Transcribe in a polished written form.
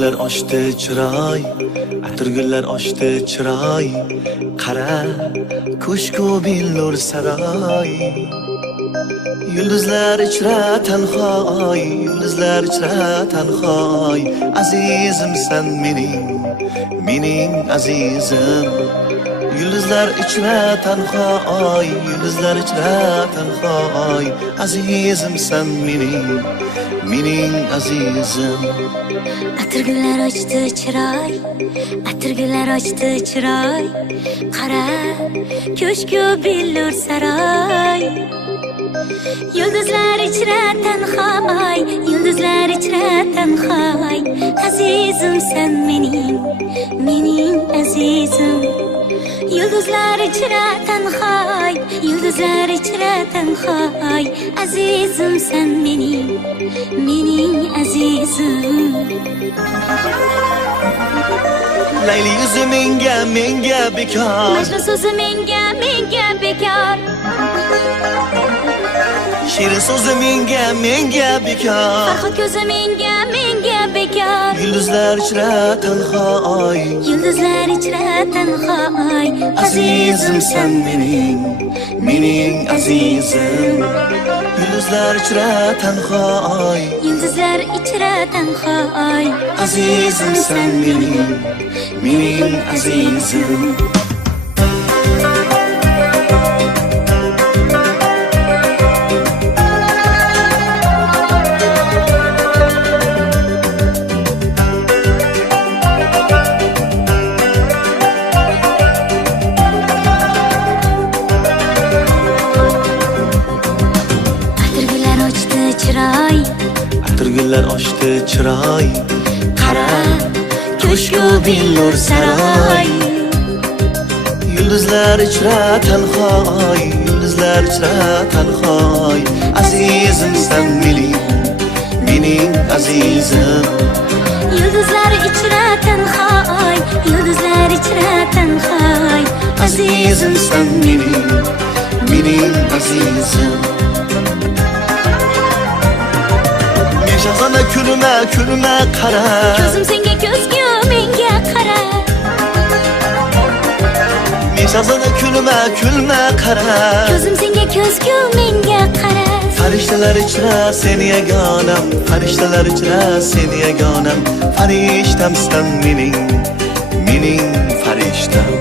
Atirgullar ochdi chiroy, atirgullar ochdi chiroy, qara ko'shku billur saroy. Yulduzlar ichra tanhoy, yulduzlar ichra tanhoy, azizimsan mening azizim. Yulduzlar ichra tanhoy, yulduzlar ichra tanhoy, azizimsan mening azizim. Atirgullar ochdi chiroy, atirgullar ochdi chiroy, qara ko'shku billur saroy. Yulduzlar ichra tanhoy, yulduzlar ichra tanhoy, azizimsan mening azizim. Yulduzlar ichra tanhoy, yulduzlar ichra tanhoy, azizimsan mening azizim. Layli yuzi menga bekor, Majnun so'zi menga bekor. Shirin so'zi menga bekor. Farhod ko'zi menga bekor. Yulduzlar ichra tanhoy, Yulduzlar ichra tanhoy, azizimsan mening azizim. Yulduzlar ichra tanhoy, yulduzlar ichra tanhoy, azizimsan mening azizim. Atirgullar ochdi chiroy, qara ko'shku billur saroy. Yulduzlar ichra tanhoy, yulduzlar ichra tanhoy, azizimsan mening azizim. Yulduzlar ichra tanhoy, yulduzlar ichra tanhoy, Azizimsan mening azizim. Shahzona kulma qara, ko'zim senga ko'zgu menga qara. Shahzona kulma qara, Ko'zim senga ko'zgu menga qara. Farishtalar ichra seni yagonam, farishtalar ichra seni yagonam, farishtamsan mening farishtam.